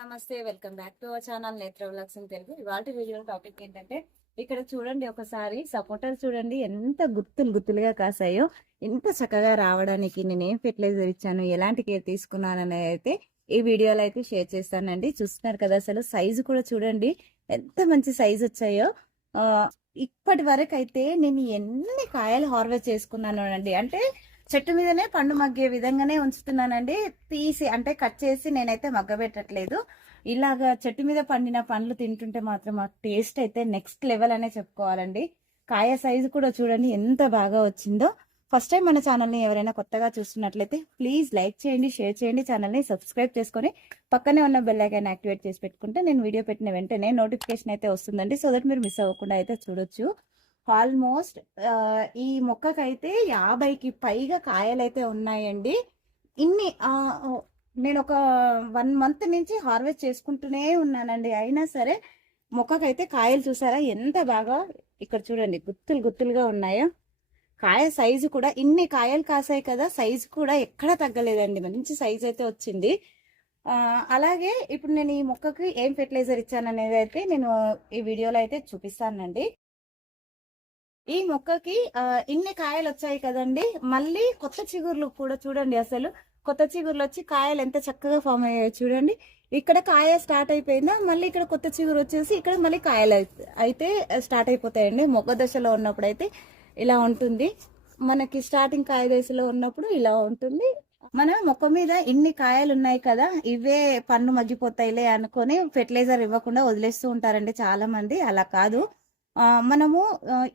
నమస్తే, welcome back to our channel నేత్ర vlogs in Telugu. ఇవాళ వీడియో టాపిక్ ఏంటంటే, ఇక్కడ చూడండి ఒకసారి సపోటాలు చూడండి ఎంత గుత్తులు గుత్తులుగా కాసాయో. ఎంత చక్కగా రావడానికి నేను ఏం ఫెర్టిలైజర్ ఇచ్చాను, ఎలాంటి కేర్ తీసుకున్నాను అనేది అయితే ఈ వీడియోలో అయితే షేర్ చేస్తానండి. చూస్తున్నారు కదా, అసలు సైజు కూడా చూడండి ఎంత మంచి సైజు వచ్చాయో. ఇప్పటి వరకు అయితే నేను ఎన్ని కాయలు హార్వెస్ట్ చేసుకున్నాను అండి, అంటే చెట్టు మీదనే పండు మగ్గే విధంగానే ఉంచుతున్నానండి. తీసి అంటే కట్ చేసి నేనైతే మగ్గబెట్టట్లేదు. ఇలాగా చెట్టు మీద పండిన పండ్లు తింటుంటే మాత్రం ఆ టేస్ట్ అయితే నెక్స్ట్ లెవెల్ అనే చెప్పుకోవాలండి. కాయ సైజు కూడా చూడండి ఎంత బాగా వచ్చిందో. ఫస్ట్ టైం మన ఛానల్ని ఎవరైనా కొత్తగా చూస్తున్నట్లయితే ప్లీజ్ లైక్ చేయండి, షేర్ చేయండి, ఛానల్ని సబ్స్క్రైబ్ చేసుకొని పక్కనే ఉన్న బెల్ ఐకాన్ యాక్టివేట్ చేసి పెట్టుకుంటే నేను వీడియో పెట్టిన వెంటనే నోటిఫికేషన్ అయితే వస్తుందండి. సో దట్ మీరు మిస్ అవ్వకుండా అయితే చూడొచ్చు. ఆల్మోస్ట్ ఈ మొక్కకైతే 50కి పైగా కాయలైతే ఉన్నాయండి. ఇన్ని నేను ఒక 1 మంత్ నుంచి హార్వెస్ట్ చేసుకుంటూనే ఉన్నానండి. అయినా సరే మొక్కకైతే కాయలు చూసారా ఎంత బాగా, ఇక్కడ చూడండి గుత్తులు గుత్తులుగా ఉన్నాయో. కాయ సైజు కూడా ఇన్ని కాయలు కాసాయి కదా, సైజు కూడా ఎక్కడ తగ్గలేదండి, మంచి సైజు అయితే వచ్చింది. అలాగే ఇప్పుడు నేను ఈ మొక్కకి ఏం ఫెర్టిలైజర్ ఇచ్చాను అనేది అయితే నేను ఈ వీడియోలో అయితే చూపిస్తానండి. ఈ మొక్కకి ఇన్ని కాయలు వచ్చాయి కదండి, మళ్ళీ కొత్త చిగుర్లు కూడా చూడండి. అసలు కొత్త చిగుర్లు వచ్చి కాయలు ఎంత చక్కగా ఫామ్ అయ్యాయి చూడండి. ఇక్కడ కాయ స్టార్ట్ అయిపోయిందా, మళ్ళీ ఇక్కడ కొత్త చిగురు వచ్చేసి ఇక్కడ మళ్ళీ కాయలు అయితే స్టార్ట్ అయిపోతాయండి. మొగ్గ దశలో ఉన్నప్పుడు అయితే ఇలా ఉంటుంది, మనకి స్టార్టింగ్ కాయ దశలో ఉన్నప్పుడు ఇలా ఉంటుంది. మన మొక్క మీద ఇన్ని కాయలు ఉన్నాయి కదా, ఇవే పన్ను మగ్గిపోతాయిలే అనుకొని ఫెర్టిలైజర్ ఇవ్వకుండా వదిలేస్తూ ఉంటారండి చాలా మంది. అలా కాదు, మనము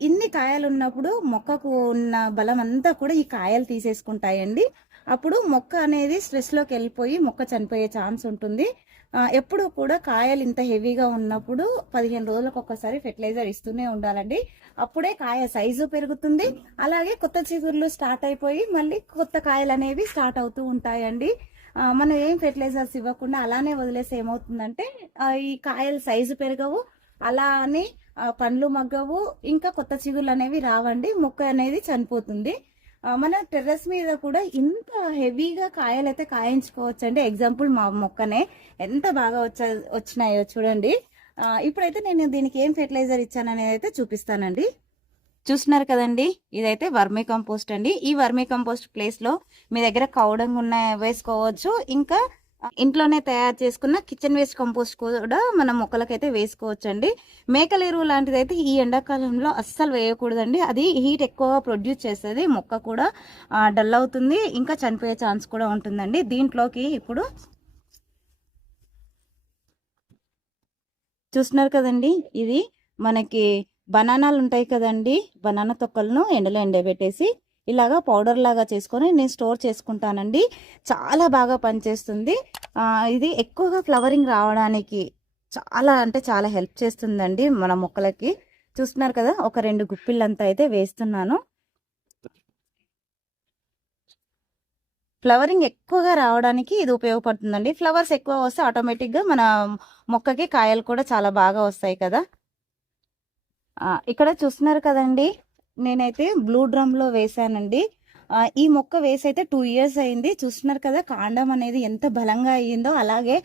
ఇన్ని కాయలు ఉన్నప్పుడు మొక్కకు ఉన్న బలం అంతా కూడా ఈ కాయలు తీసేసుకుంటాయండి. అప్పుడు మొక్క అనేది స్ట్రెస్లోకి వెళ్ళిపోయి మొక్క చనిపోయే ఛాన్స్ ఉంటుంది. ఎప్పుడు కూడా కాయలు ఇంత హెవీగా ఉన్నప్పుడు 15 రోజులకు ఒకసారి ఫెర్టిలైజర్ ఇస్తూనే ఉండాలండి. అప్పుడే కాయ సైజు పెరుగుతుంది, అలాగే కొత్త చిగుర్లు స్టార్ట్ అయిపోయి మళ్ళీ కొత్త కాయలు అనేవి స్టార్ట్ అవుతూ ఉంటాయండి. మనం ఏం ఫెర్టిలైజర్స్ ఇవ్వకుండా అలానే వదిలేసి ఏమవుతుందంటే ఈ కాయలు సైజు పెరగవు, అలా అని పండ్లు మగ్గవు, ఇంకా కొత్త చిగుళ్ళు అనేవి రావండి, మొక్క అనేది చనిపోతుంది. మన టెర్రస్ మీద కూడా ఇంత హెవీగా కాయలు అయితే కాయించుకోవచ్చు అండి. ఎగ్జాంపుల్ మా మొక్కనే ఎంత బాగా వచ్చినాయో చూడండి. ఇప్పుడైతే నేను దీనికి ఏం ఫెర్టిలైజర్ ఇచ్చాను అనేది అయితే చూపిస్తానండి. చూస్తున్నారు కదండి, ఇదైతే వర్మీ కంపోస్ట్ అండి. ఈ వర్మీ కంపోస్ట్ ప్లేస్ లో మీ దగ్గర కౌడంగ్ ఉన్న వేసుకోవచ్చు, ఇంకా ఇంట్లోనే తయారు చేసుకున్న కిచెన్ వేస్ట్ కంపోస్ట్ కూడా మనం మొక్కలకైతే వేసుకోవచ్చు అండి. మేకల ఎరువు లాంటిది అయితే ఈ ఎండాకాలంలో అస్సలు వేయకూడదండి, అది హీట్ ఎక్కువగా ప్రొడ్యూస్ చేస్తుంది, మొక్క కూడా డల్ అవుతుంది, ఇంకా చనిపోయే ఛాన్స్ కూడా ఉంటుందండి. దీంట్లోకి ఇప్పుడు చూస్తున్నారు కదండి, ఇది మనకి బనానాలు ఉంటాయి కదండి, బనానా తొక్కలను ఎండలో ఎండబెట్టేసి ఇలాగా పౌడర్ లాగా చేసుకొని నేను స్టోర్ చేసుకుంటానండి. చాలా బాగా పనిచేస్తుంది. ఇది ఎక్కువగా ఫ్లవరింగ్ రావడానికి చాలా అంటే చాలా హెల్ప్ చేస్తుందండి మన మొక్కలకి. చూస్తున్నారు కదా, ఒక 2 గుప్పిళ్ళంతా అయితే వేస్తున్నాను. ఫ్లవరింగ్ ఎక్కువగా రావడానికి ఇది ఉపయోగపడుతుందండి. ఫ్లవర్స్ ఎక్కువ వస్తే ఆటోమేటిక్గా మన మొక్కకి కాయలు కూడా చాలా బాగా వస్తాయి కదా. ఇక్కడ చూస్తున్నారు కదండి, నేనైతే బ్లూ డ్రమ్లో వేసానండి. ఈ మొక్క వేసి అయితే 2 ఇయర్స్ అయింది. చూస్తున్నారు కదా, కాండం అనేది ఎంత బలంగా అయ్యిందో. అలాగే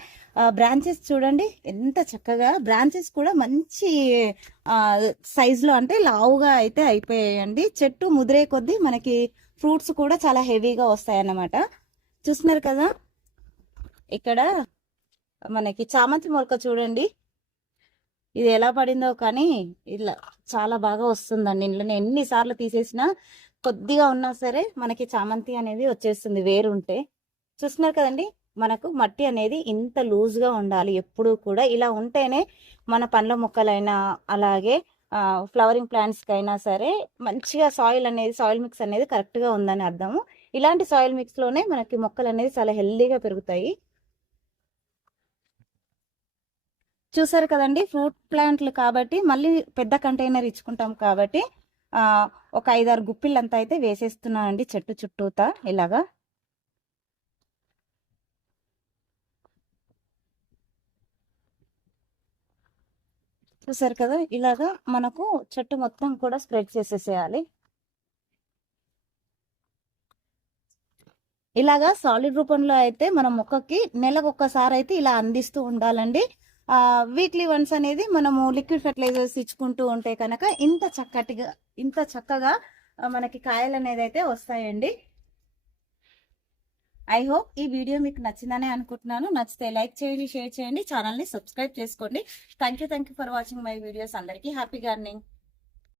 బ్రాంచెస్ చూడండి ఎంత చక్కగా, బ్రాంచెస్ కూడా మంచి సైజులో అంటే లావుగా అయితే అయిపోయాయండి. చెట్టు ముదిరే కొద్దీ మనకి ఫ్రూట్స్ కూడా చాలా హెవీగా వస్తాయి అన్నమాట. చూస్తున్నారు కదా, ఇక్కడ మనకి చామంతి మొలక చూడండి, ఇది ఎలా పడిందో కానీ ఇలా చాలా బాగా వస్తుందండి. ఇంట్లో ఎన్నిసార్లు తీసేసినా కొద్దిగా ఉన్నా సరే మనకి చామంతి అనేది వచ్చేస్తుంది వేరు ఉంటే. చూస్తున్నారు కదండి, మనకు మట్టి అనేది ఇంత లూజ్గా ఉండాలి ఎప్పుడు కూడా. ఇలా ఉంటేనే మన పండ్ల మొక్కలైనా అలాగే ఫ్లవరింగ్ ప్లాంట్స్కి అయినా సరే మంచిగా సాయిల్ మిక్స్ అనేది కరెక్ట్గా ఉందని అర్థము. ఇలాంటి సాయిల్ మిక్స్లోనే మనకి మొక్కలు అనేది చాలా హెల్దీగా పెరుగుతాయి. చూసారు కదండి, ఫ్రూట్ ప్లాంట్లు కాబట్టి మళ్ళీ పెద్ద కంటైనర్ ఇచ్చుకుంటాం కాబట్టి ఒక 5-6 గుప్పిళ్ళంతా అయితే వేసేస్తున్నానండి చెట్టు చుట్టూతా ఇలాగా. చూసారు కదా, ఇలాగా మనకు చెట్టు మొత్తం కూడా స్ప్రెడ్ చేసేసేయాలి. ఇలాగా సాలిడ్ రూపంలో అయితే మన మొక్కకి నెలకు ఒక్కసారి అయితే ఇలా అందిస్తూ ఉండాలండి. వీక్లీ వన్స్ అనేది మనము లిక్విడ్ ఫెర్టిలైజర్స్ ఇచ్చుకుంటూ ఉంటే కనుక ఇంత చక్కగా మనకి కాయలు అనేది అయితే వస్తాయండి. ఐ హోప్ ఈ వీడియో మీకు నచ్చిందని అనుకుంటున్నాను. నచ్చితే లైక్ చేయండి, షేర్ చేయండి, ఛానల్ని సబ్స్క్రైబ్ చేసుకోండి. Thank you for watching my videos. అందరికీ హ్యాపీ గార్డెనింగ్.